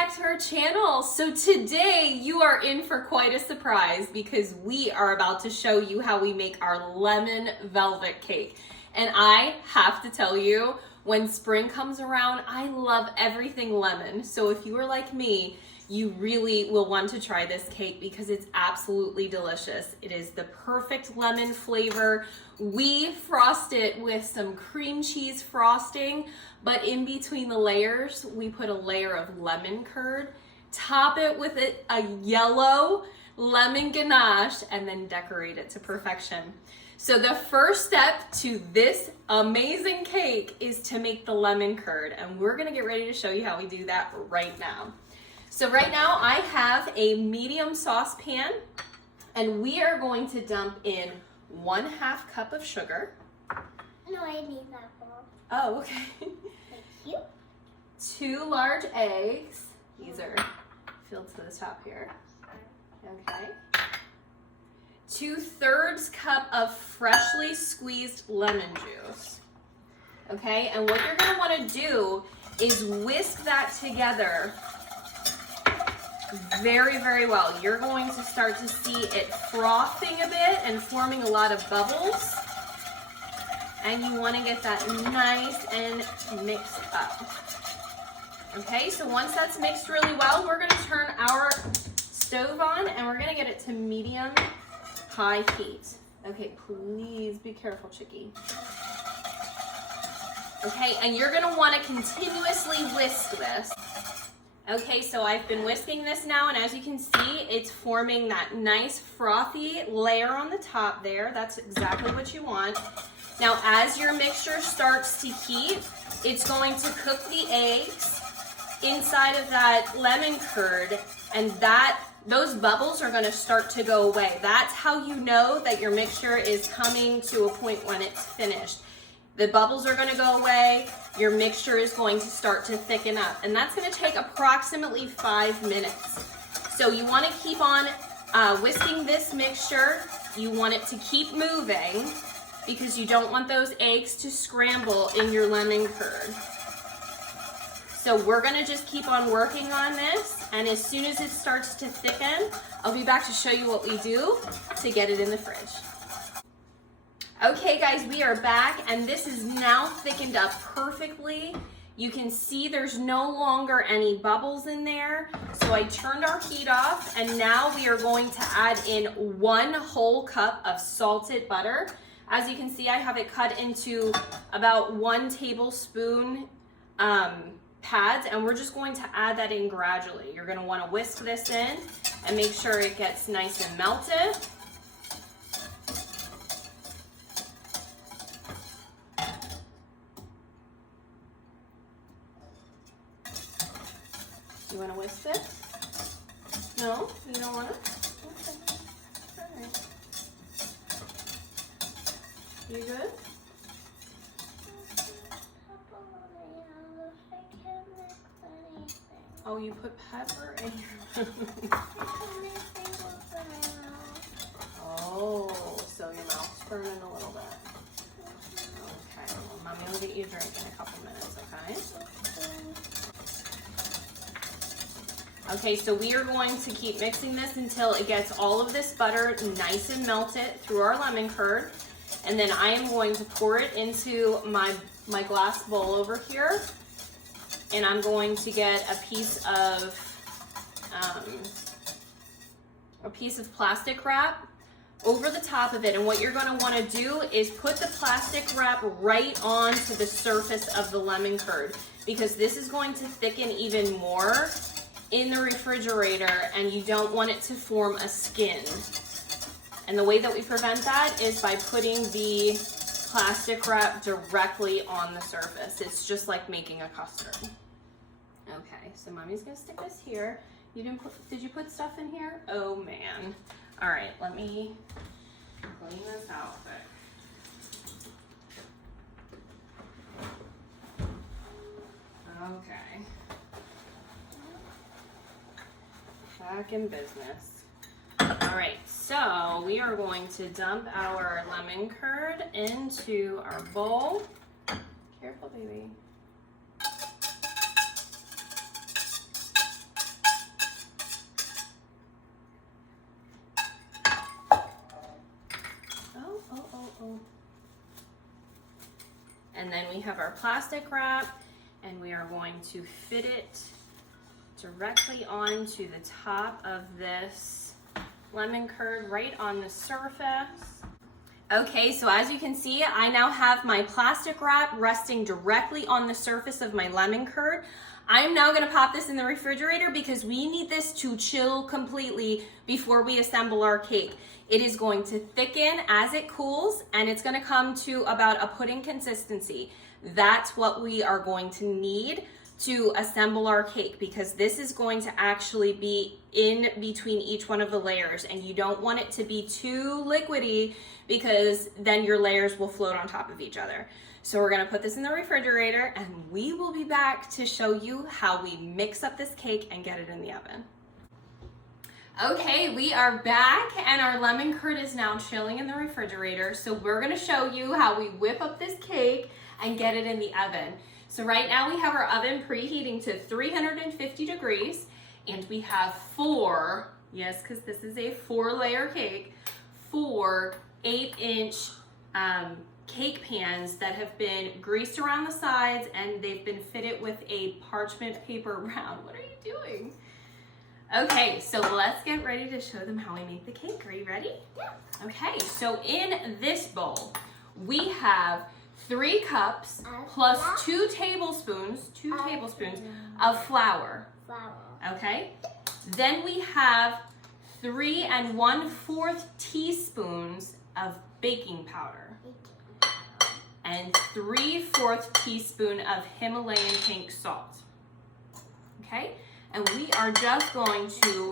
back to our channel. So today you are in for quite a surprise because we are about to show you how we make our lemon velvet cake. And I have to tell you, when spring comes around, I love everything lemon. So if you are like me, you really will want to try this cake because it's absolutely delicious. It is the perfect lemon flavor. We frost it with some cream cheese frosting, but in between the layers, we put a layer of lemon curd, top it with a yellow lemon ganache, and then decorate it to perfection. So the first step to this amazing cake is to make the lemon curd, and we're gonna get ready to show you how we do that right now. So right now I have a medium saucepan, and we are going to dump in 1/2 cup of sugar. No, I need that bowl. Oh, okay. Thank you. 2 large eggs. These are filled to the top here. Okay. 2/3 cup of freshly squeezed lemon juice. Okay, and what you're gonna wanna do is whisk that together very, very well. You're going to start to see it frothing a bit and forming a lot of bubbles. And you want to get that nice and mixed up. Okay, so once that's mixed really well, we're going to turn our stove on and we're going to get it to medium high heat. Okay, please be careful, Chicky. Okay, and you're going to want to continuously whisk this. Okay, so I've been whisking this now, and as you can see, it's forming that nice frothy layer on the top there. That's exactly what you want. Now, as your mixture starts to heat, it's going to cook the eggs inside of that lemon curd, and those bubbles are going to start to go away. That's how you know that your mixture is coming to a point when it's finished. The bubbles are going to go away. Your mixture is going to start to thicken up, and that's going to take approximately 5 minutes. So you want to keep on whisking this mixture. You want it to keep moving because you don't want those eggs to scramble in your lemon curd. So we're going to just keep on working on this, and as soon as it starts to thicken, I'll be back to show you what we do to get it in the fridge. Okay guys, we are back, and this is now thickened up perfectly. You can see there's no longer any bubbles in there. So I turned our heat off, and now we are going to add in 1 whole cup of salted butter. As you can see, I have it cut into about 1 tablespoon pads, and we're just going to add that in gradually. You're gonna wanna whisk this in and make sure it gets nice and melted. You want to whisk it? No? You don't want it? Okay. All right. You good? Oh, you put pepper in your Oh, so your mouth's burning a little bit. Okay, well, Mommy will get you a drink in a couple minutes, okay? Okay, so we are going to keep mixing this until it gets all of this butter nice and melted through our lemon curd. And then I am going to pour it into my glass bowl over here. And I'm going to get a piece of plastic wrap over the top of it. And what you're going to want to do is put the plastic wrap right onto the surface of the lemon curd, because this is going to thicken even more in the refrigerator, and you don't want it to form a skin. And the way that we prevent that is by putting the plastic wrap directly on the surface. It's just like making a custard. Okay, so Mommy's gonna stick this here. Did you put stuff in here? Oh man. All right, let me clean this out quick. Okay. Back in business. All right, so we are going to dump our lemon curd into our bowl. Careful, baby. And then we have our plastic wrap, and we are going to fit it directly onto the top of this lemon curd, right on the surface. Okay, so as you can see, I now have my plastic wrap resting directly on the surface of my lemon curd. I am now gonna pop this in the refrigerator because we need this to chill completely before we assemble our cake. It is going to thicken as it cools, and it's gonna come to about a pudding consistency. That's what we are going to need to assemble our cake, because this is going to actually be in between each one of the layers, and you don't want it to be too liquidy because then your layers will float on top of each other. So we're gonna put this in the refrigerator, and we will be back to show you how we mix up this cake and get it in the oven. Okay, we are back, and our lemon curd is now chilling in the refrigerator. So we're gonna show you how we whip up this cake and get it in the oven. So right now we have our oven preheating to 350 degrees, and we have four, yes, because this is a 4-layer cake, 4 8-inch cake pans that have been greased around the sides, and they've been fitted with a parchment paper round. What are you doing? Okay, so let's get ready to show them how we make the cake. Are you ready? Yeah. Okay, so in this bowl, we have 3 cups plus 2 tablespoons of flour. Okay? Then we have 3 1/4 teaspoons of baking powder and 3/4 teaspoon of Himalayan pink salt. Okay? And we are just going to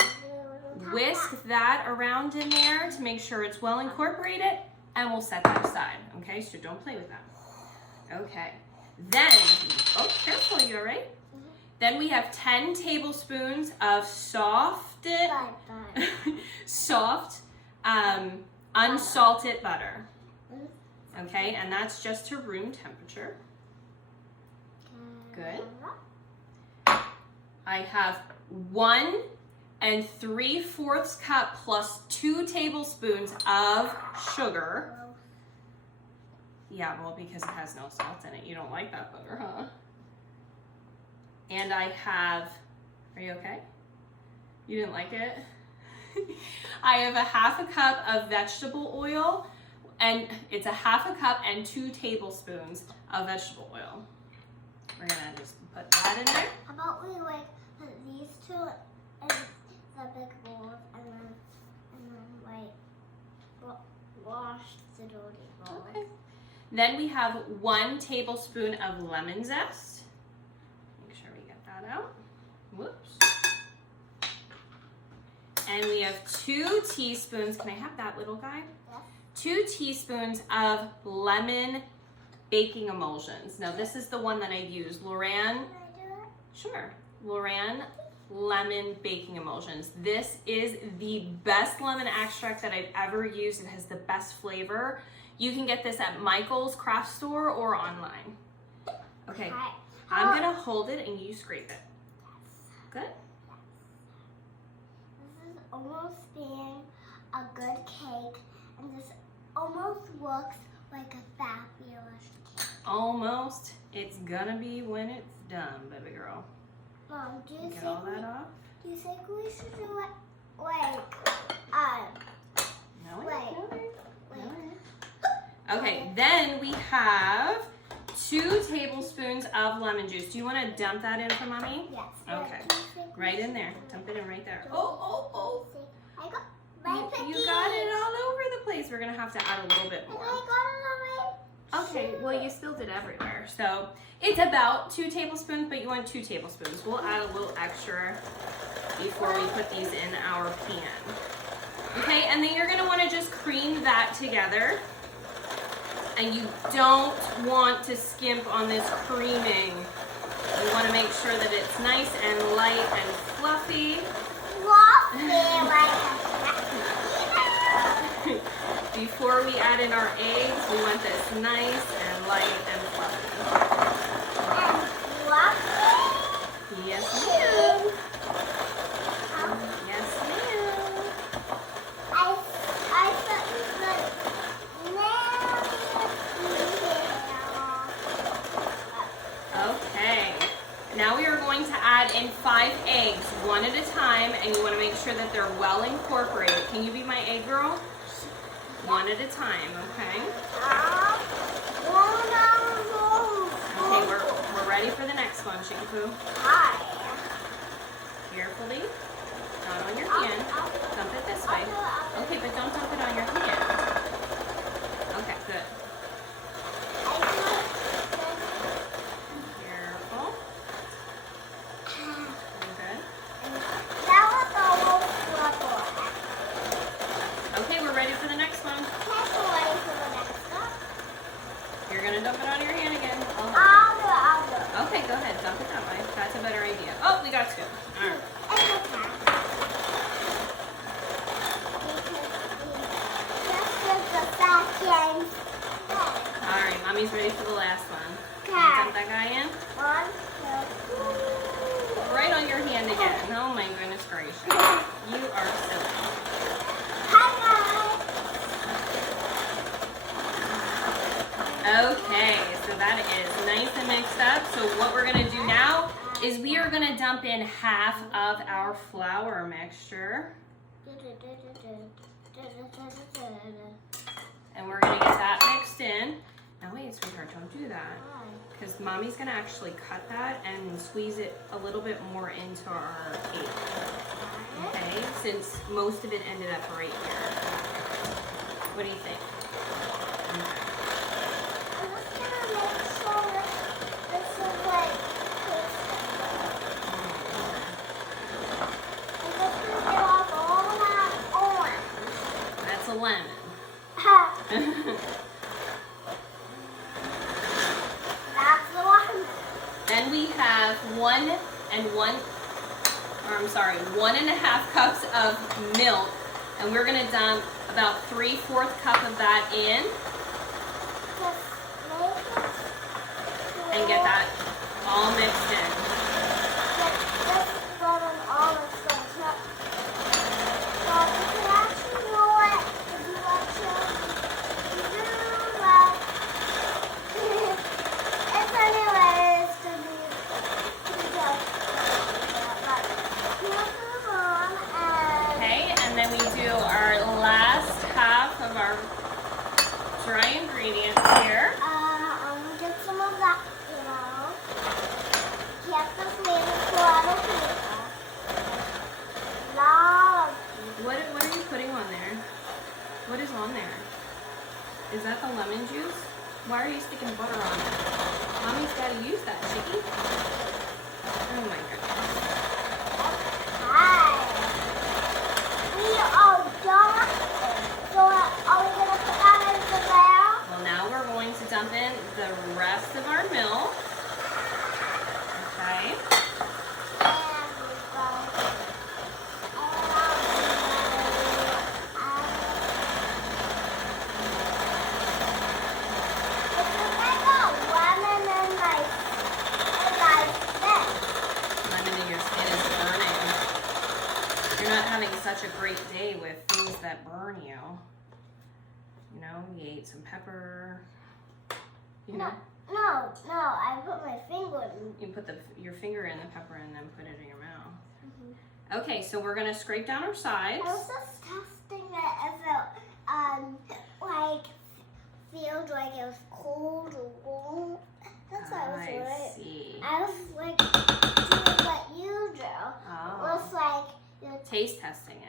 whisk that around in there to make sure it's well incorporated, and we'll set that aside. Okay? So don't play with that. Okay, then, oh, careful, you all right? Then we have 10 tablespoons of soft, unsalted butter. Okay, and that's just to room temperature. Good. I have 1 3/4 cup plus 2 tablespoons of sugar. Yeah, well, because it has no salt in it. You don't like that butter, huh? And I have, are you okay? You didn't like it? I have a 1/2 cup of vegetable oil, and it's a 1/2 cup and 2 tablespoons of vegetable oil. We're gonna just put that in there. How about we like put these 2 in the big bowls, and then like wash the dirty bowls. Okay. Then we have 1 tablespoon of lemon zest. Make sure we get that out. Whoops. And we have 2 teaspoons. Can I have that little guy? Yes. 2 teaspoons of lemon baking emulsions. Now this is the one that I use. LorAnn. Can I do it? Sure. LorAnn Lemon Baking Emulsions. This is the best lemon extract that I've ever used. It has the best flavor. You can get this at Michael's craft store or online. Okay, I'm gonna hold it and you scrape it. Good? This is almost being a good cake, and this almost looks like a fabulous cake. Almost. It's gonna be when it's done, baby girl. Mom, do you Get all that off? Do you think we should do it like No, Wait. no. Okay, then we have 2 tablespoons of lemon juice. Do you want to dump that in for Mommy? Yes. Okay. Right in there. Dump it in right there. Oh. I got my You got it all over the place. We're going to have to add a little bit more. I got it on my Okay, well, you spilled it everywhere. So it's about 2 tablespoons, but you want 2 tablespoons. We'll add a little extra before we put these in our pan. Okay, and then you're going to want to just cream that together. And you don't want to skimp on this creaming. You want to make sure that it's nice and light and fluffy. Before we add in our eggs, we want this nice and light and fluffy. Yes, ma'am. Yes, ma'am. going to add in 5 eggs, one at a time, and you want to make sure that they're well incorporated. Can you be my egg girl? One at a time, okay? Okay, we're ready for the next one, Shinku. Carefully, not on your hand. Dump it this way. Okay, but don't dump it on your hand. Okay, good. Careful. Good. Okay, we're ready for the next one. You're gonna dump it on your hand again. I'll do it. Okay, go ahead. Dump it that way. That's a better idea. Oh, we got 2. All right. All right, Mommy's ready for the last one. Can you dump that guy in? 1, 2. Right on your hand again. Oh my goodness gracious. You are silly. Okay, so that is nice and mixed up. So what we're gonna do now is we are gonna dump in half of our flour mixture. And we're gonna get that mixed in. Now wait, sweetheart, don't do that. Because Mommy's gonna actually cut that and squeeze it a little bit more into our cake. Okay, since most of it ended up right here. What do you think? Okay. That's a lemon. Then we have 1.5 cups of milk, and we're gonna dump about 3/4 cup of that in, and get that all mixed in. Then we do our last half of our dry ingredients here. I'm gonna get some of that, Get the flavor for other people. What are you putting on there? What is on there? Is that the lemon juice? Why are you sticking butter on it? Mommy's got to use that, Chicky. Oh my goodness. Well, now we're going to dump in the rest of our milk. Okay. Lemon in your skin is burning. You're not having such a great day with things that burn you. You know, you ate some pepper. No, I put my finger in. You put your finger in the pepper and then put it in your mouth. Mm-hmm. Okay, so we're gonna scrape down our sides. I was just testing it if it feels like it was cold or warm. That's what I was doing. I see. I was doing what you do. Oh. It was your taste testing it.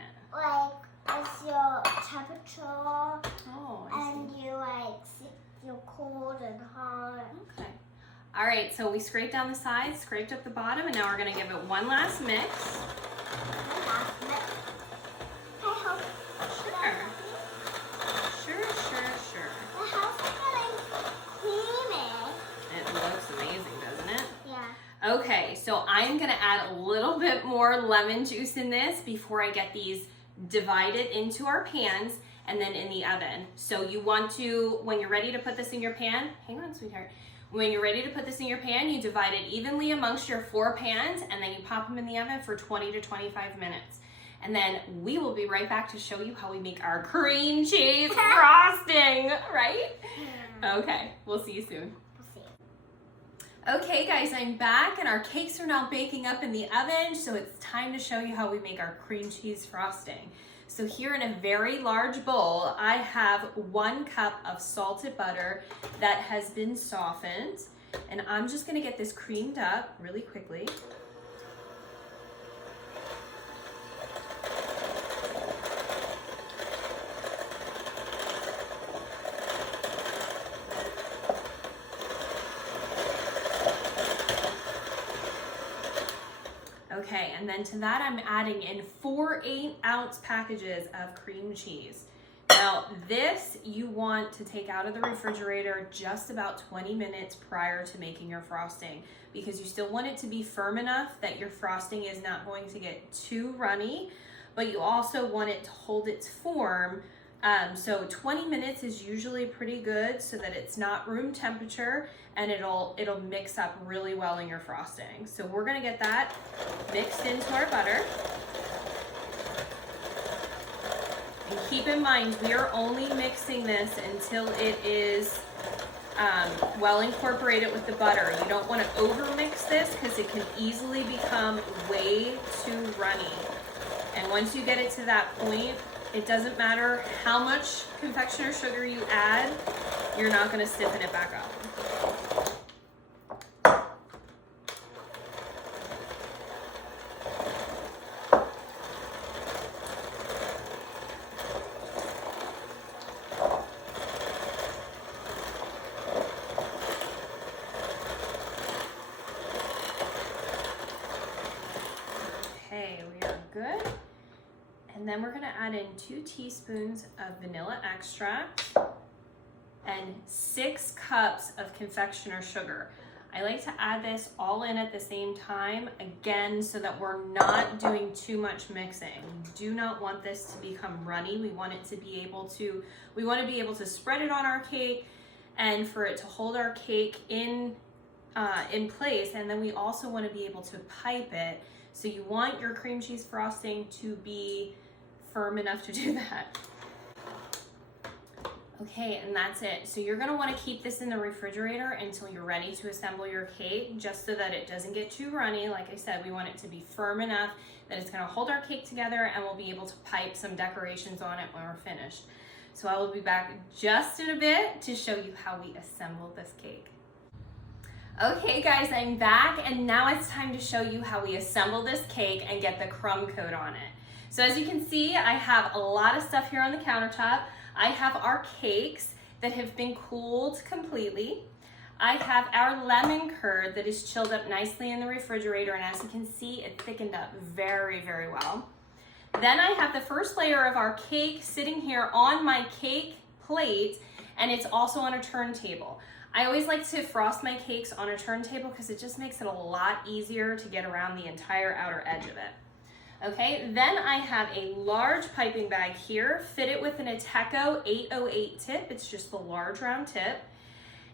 It's your temperature. Oh, I and see. you're cold and hot. Okay. All right, so we scraped down the sides, scraped up the bottom, and now we're gonna give it one last mix. Sure. The house is getting creamy. It looks amazing, doesn't it? Yeah. Okay, so I'm gonna add a little bit more lemon juice in this before I get these divided into our pans and then in the oven. So you want to, when you're ready to put this in your pan, hang on, sweetheart. When you're ready to put this in your pan, you divide it evenly amongst your 4 pans, and then you pop them in the oven for 20 to 25 minutes. And then we will be right back to show you how we make our cream cheese frosting, right? Okay, we'll see you soon. Okay guys, I'm back and our cakes are now baking up in the oven, so it's time to show you how we make our cream cheese frosting. So here in a very large bowl, I have 1 cup of salted butter that has been softened, and I'm just gonna get this creamed up really quickly. Okay, and then to that I'm adding in 4 8-ounce packages of cream cheese. Now this you want to take out of the refrigerator just about 20 minutes prior to making your frosting, because you still want it to be firm enough that your frosting is not going to get too runny, but you also want it to hold its form. So 20 minutes is usually pretty good so that it's not room temperature and it'll mix up really well in your frosting. So we're gonna get that mixed into our butter. And keep in mind, we are only mixing this until it is well incorporated with the butter. You don't want to over mix this because it can easily become way too runny. And once you get it to that point, it doesn't matter how much confectioner sugar you add, you're not going to stiffen it back up. Okay, we are good. And then we're gonna add in 2 teaspoons of vanilla extract and 6 cups of confectioner sugar. I like to add this all in at the same time, again, so that we're not doing too much mixing. We do not want this to become runny. We want to be able to spread it on our cake and for it to hold our cake in place. And then we also want to be able to pipe it. So you want your cream cheese frosting to be firm enough to do that. Okay, and that's it. So you're gonna wanna keep this in the refrigerator until you're ready to assemble your cake, just so that it doesn't get too runny. Like I said, we want it to be firm enough that it's gonna hold our cake together, and we'll be able to pipe some decorations on it when we're finished. So I will be back just in a bit to show you how we assemble this cake. Okay guys, I'm back, and now it's time to show you how we assemble this cake and get the crumb coat on it. So as you can see, I have a lot of stuff here on the countertop. I have our cakes that have been cooled completely. I have our lemon curd that is chilled up nicely in the refrigerator, and as you can see, it thickened up very, very well. Then I have the first layer of our cake sitting here on my cake plate, and it's also on a turntable. I always like to frost my cakes on a turntable because it just makes it a lot easier to get around the entire outer edge of it. Okay, then I have a large piping bag here, fitted with an Ateco 808 tip. It's just the large round tip.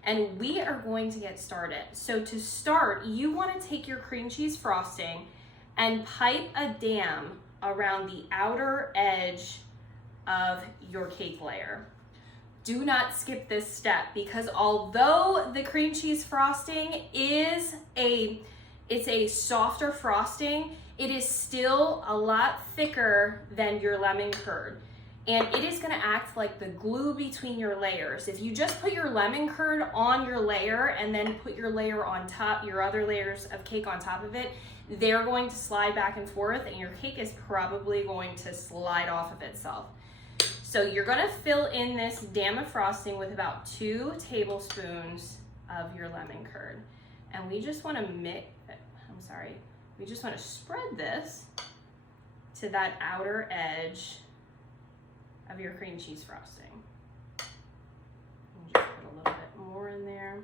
And we are going to get started. So to start, you want to take your cream cheese frosting and pipe a dam around the outer edge of your cake layer. Do not skip this step, because although the cream cheese frosting is it's a softer frosting, it is still a lot thicker than your lemon curd. And it is gonna act like the glue between your layers. If you just put your lemon curd on your layer and then put your layer on top, your other layers of cake on top of it, they're going to slide back and forth, and your cake is probably going to slide off of itself. So you're gonna fill in this dam of frosting with about 2 tablespoons of your lemon curd. And we just wanna we just wanna spread this to that outer edge of your cream cheese frosting. And just put a little bit more in there.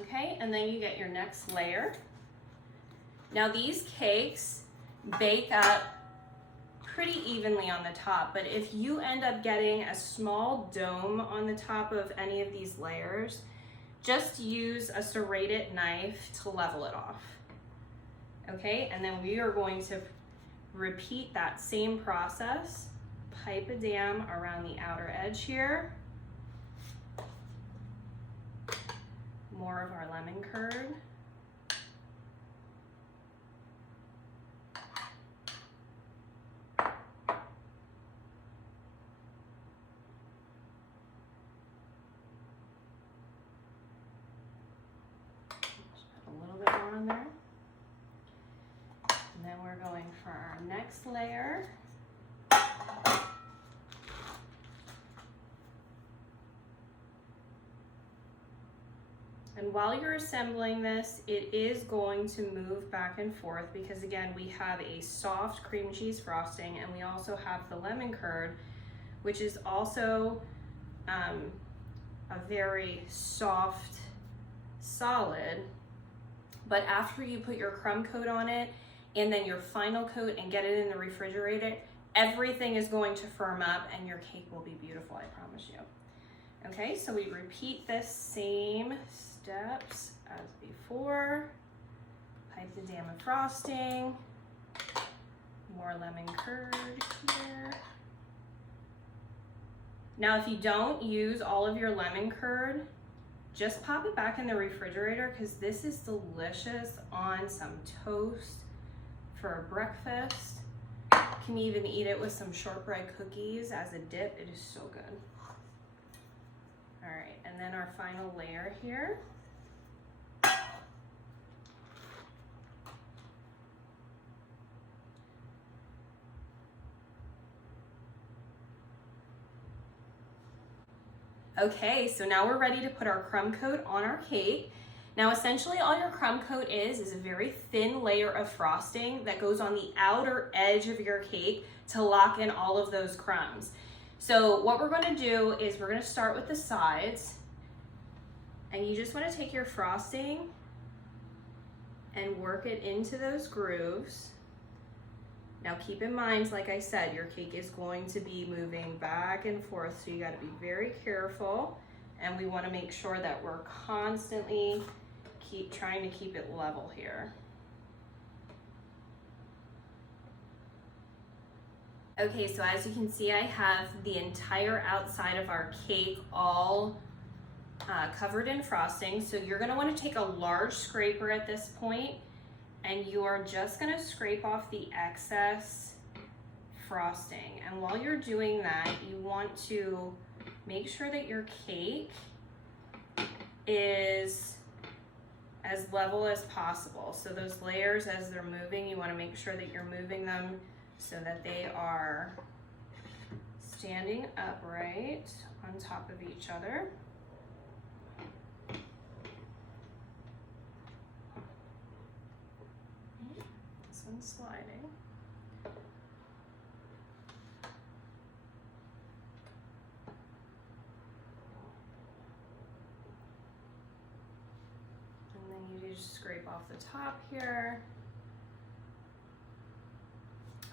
Okay, and then you get your next layer. Now these cakes bake up pretty evenly on the top, but if you end up getting a small dome on the top of any of these layers, just use a serrated knife to level it off. Okay, and then we are going to repeat that same process. Pipe a dam around the outer edge here. more of our lemon curd. There. And then we're going for our next layer. And while you're assembling this, it is going to move back and forth because again, we have a soft cream cheese frosting and we also have the lemon curd, which is also a very soft, solid. But after you put your crumb coat on it and then your final coat and get it in the refrigerator, everything is going to firm up and your cake will be beautiful, I promise you. Okay, so we repeat this same steps as before. Pipe the dam of frosting, more lemon curd here. Now, if you don't use all of your lemon curd, just pop it back in the refrigerator because this is delicious on some toast for breakfast. You can even eat it with some shortbread cookies as a dip. It is so good. All right, and then our final layer here. Okay, so now we're ready to put our crumb coat on our cake. Now essentially all your crumb coat is a very thin layer of frosting that goes on the outer edge of your cake to lock in all of those crumbs. So what we're going to do is we're going to start with the sides, and you just want to take your frosting and work it into those grooves. Now keep in mind, like I said, your cake is going to be moving back and forth, so you got to be very careful, and we want to make sure that we're constantly trying to keep it level here. Okay, so as you can see, I have the entire outside of our cake all covered in frosting. So you're going to want to take a large scraper at this point, and you are just going to scrape off the excess frosting. And while you're doing that, you want to make sure that your cake is as level as possible. So those layers, as they're moving, you want to make sure that you're moving them so that they are standing upright on top of each other. This one's sliding. And then you just scrape off the top here.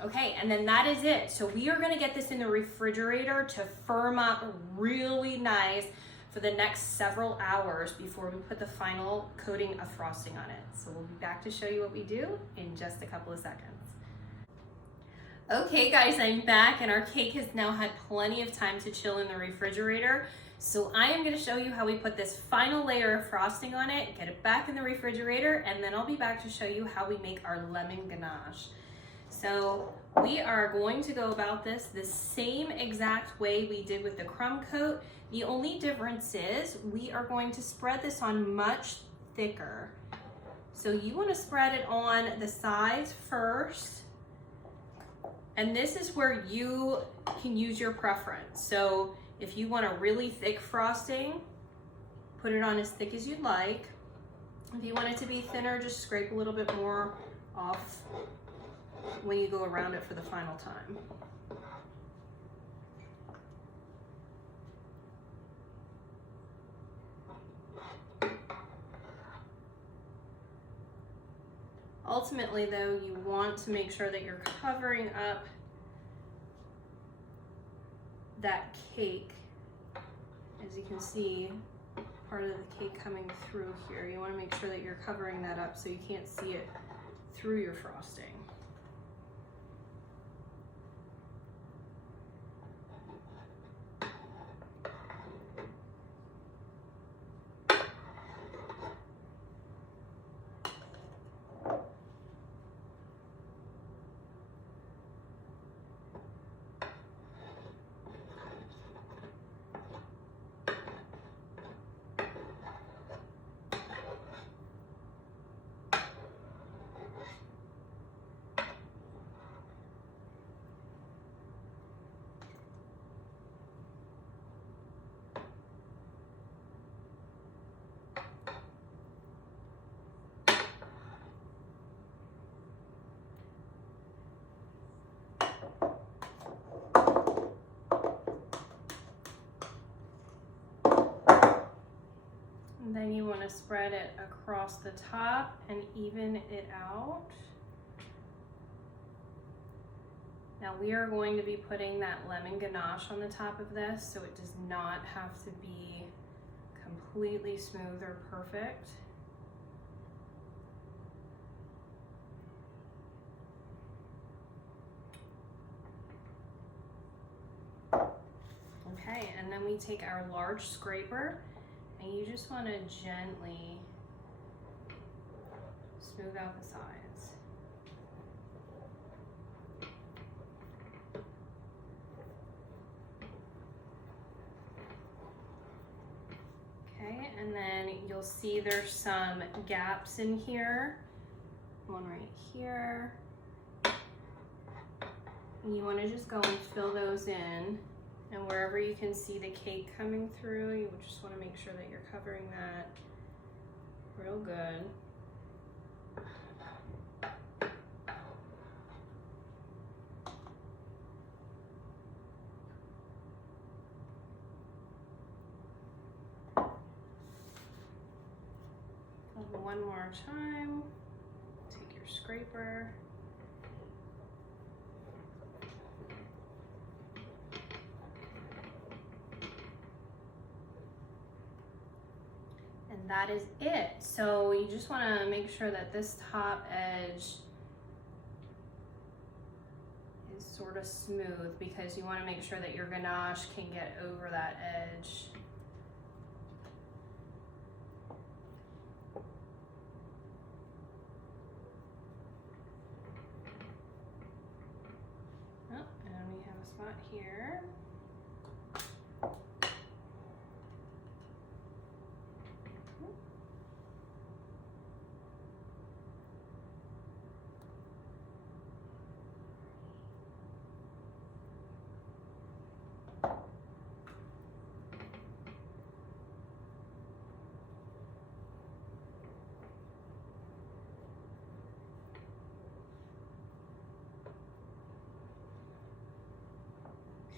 Okay, and then that is it. So we are gonna get this in the refrigerator to firm up really nice for the next several hours before we put the final coating of frosting on it. So we'll be back to show you what we do in just a couple of seconds. Okay guys, I'm back, and our cake has now had plenty of time to chill in the refrigerator. So I am gonna show you how we put this final layer of frosting on it, get it back in the refrigerator, and then I'll be back to show you how we make our lemon ganache. So we are going to go about this the same exact way we did with the crumb coat. The only difference is we are going to spread this on much thicker. So you want to spread it on the sides first, and this is where you can use your preference. So if you want a really thick frosting, put it on as thick as you'd like. If you want it to be thinner, just scrape a little bit more off when you go around it for the final time. Ultimately though, you want to make sure that you're covering up that cake. As you can see, part of the cake coming through here. You want to make sure that you're covering that up so you can't see it through your frosting. And then you want to spread it across the top and even it out. Now we are going to be putting that lemon ganache on the top of this, so it does not have to be completely smooth or perfect. Okay, and then we take our large scraper and you just want to gently smooth out the sides. Okay, and then you'll see there's some gaps in here. One right here. And you want to just go and fill those in. And wherever you can see the cake coming through, you just want to make sure that you're covering that real good. One more time, take your scraper. And that is it. So you just want to make sure that this top edge is sort of smooth, because you want to make sure that your ganache can get over that edge. Here.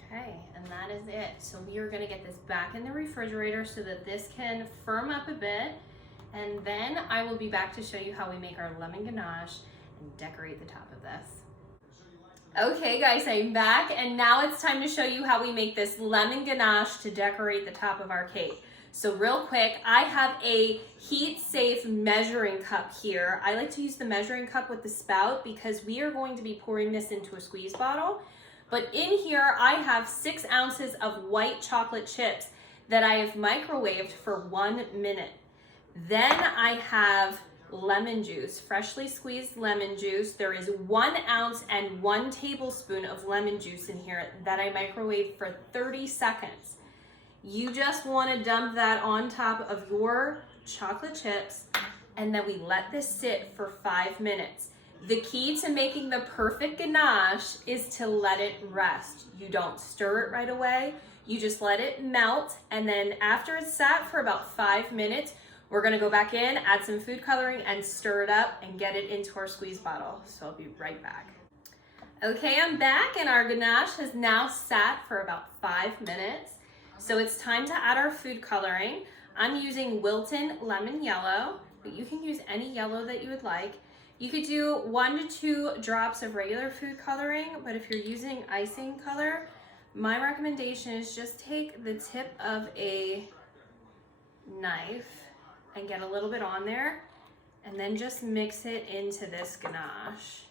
Okay, and that is it. So we are gonna get this back in the refrigerator so that this can firm up a bit, and then I will be back to show you how we make our lemon ganache and decorate the top of this. Okay guys, I'm back, and now it's time to show you how we make this lemon ganache to decorate the top of our cake. So real quick, I have a heat-safe measuring cup here. I like to use the measuring cup with the spout because we are going to be pouring this into a squeeze bottle. But in here, I have 6 ounces of white chocolate chips that I have microwaved for 1 minute. Then I have lemon juice, freshly squeezed lemon juice. There is 1 ounce and 1 tablespoon of lemon juice in here that I microwaved for 30 seconds. You just want to dump that on top of your chocolate chips, and then we let this sit for 5 minutes. The key to making the perfect ganache is to let it rest. You don't stir it right away. You just let it melt, and then after it's sat for about 5 minutes, we're gonna go back in, add some food coloring, and stir it up and get it into our squeeze bottle. So I'll be right back. Okay, I'm back, and our ganache has now sat for about 5 minutes. So it's time to add our food coloring. I'm using Wilton Lemon Yellow, but you can use any yellow that you would like. You could do 1 to 2 drops of regular food coloring, but if you're using icing color, my recommendation is just take the tip of a knife and get a little bit on there, and then just mix it into this ganache.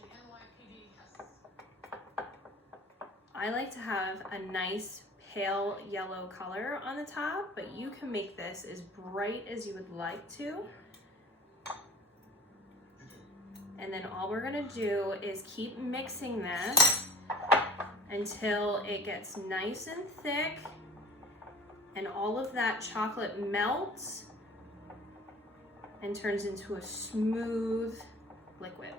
I like to have a nice pale yellow color on the top, but you can make this as bright as you would like to. And then all we're gonna do is keep mixing this until it gets nice and thick and all of that chocolate melts and turns into a smooth liquid.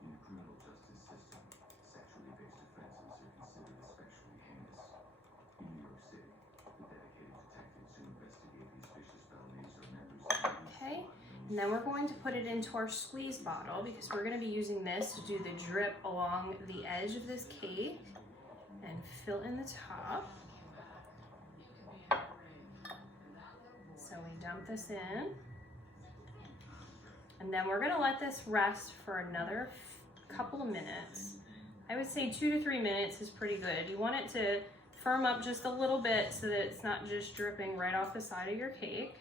In the criminal justice system, sexually based offenses are considered especially heinous. In New York City, the dedicated detectives who investigate these vicious felonies are members of the Okay, and then we're going to put it into our squeeze bottle because we're going to be using this to do the drip along the edge of this cake. fill in the top. So we dump this in. And then we're gonna let this rest for another couple of minutes. I would say 2 to 3 minutes is pretty good. You want it to firm up just a little bit so that it's not just dripping right off the side of your cake.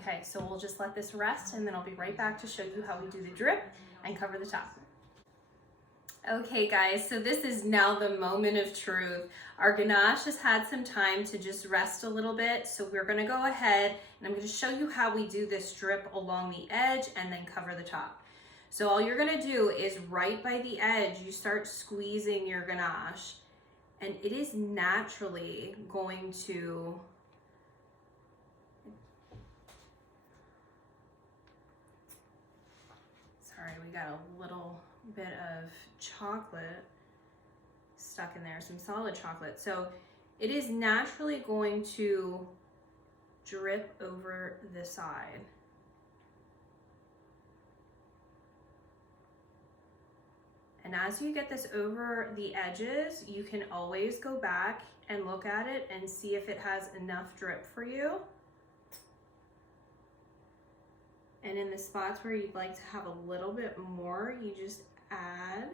Okay, so we'll just let this rest and then I'll be right back to show you how we do the drip and cover the top. Okay guys, so this is now the moment of truth. Our ganache has had some time to just rest a little bit, so we're gonna go ahead and I'm gonna show you how we do this drip along the edge and then cover the top. So all you're gonna do is right by the edge, you start squeezing your ganache and it is naturally going to sorry, we got a little bit of chocolate stuck in there, some solid chocolate. So it is naturally going to drip over the side. And as you get this over the edges, you can always go back and look at it and see if it has enough drip for you. And in the spots where you'd like to have a little bit more, you just add.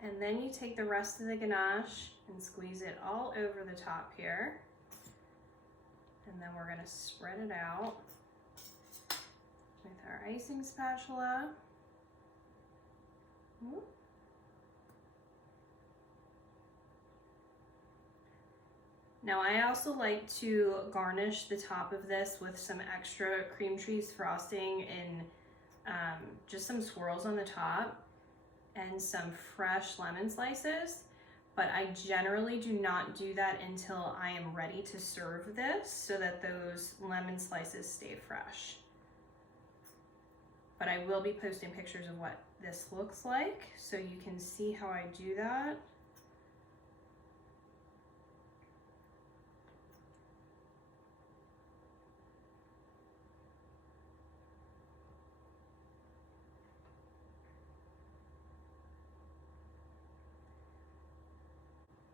And then you take the rest of the ganache and squeeze it all over the top here. And then we're gonna spread it out with our icing spatula. Now I also like to garnish the top of this with some extra cream cheese frosting and just some swirls on the top and some fresh lemon slices, but I generally do not do that until I am ready to serve this so that those lemon slices stay fresh. But I will be posting pictures of what this looks like so you can see how I do that.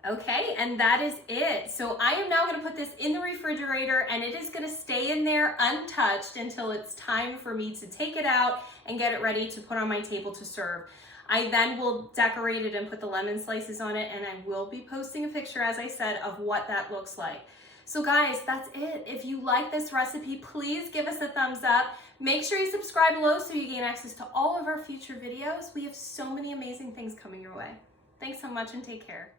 Okay, and that is it. So I am now gonna put this in the refrigerator and it is gonna stay in there untouched until it's time for me to take it out and get it ready to put on my table to serve. I then will decorate it and put the lemon slices on it, and I will be posting a picture, as I said, of what that looks like. So guys, that's it. If you like this recipe, please give us a thumbs up. Make sure you subscribe below so you gain access to all of our future videos. We have so many amazing things coming your way. Thanks so much and take care.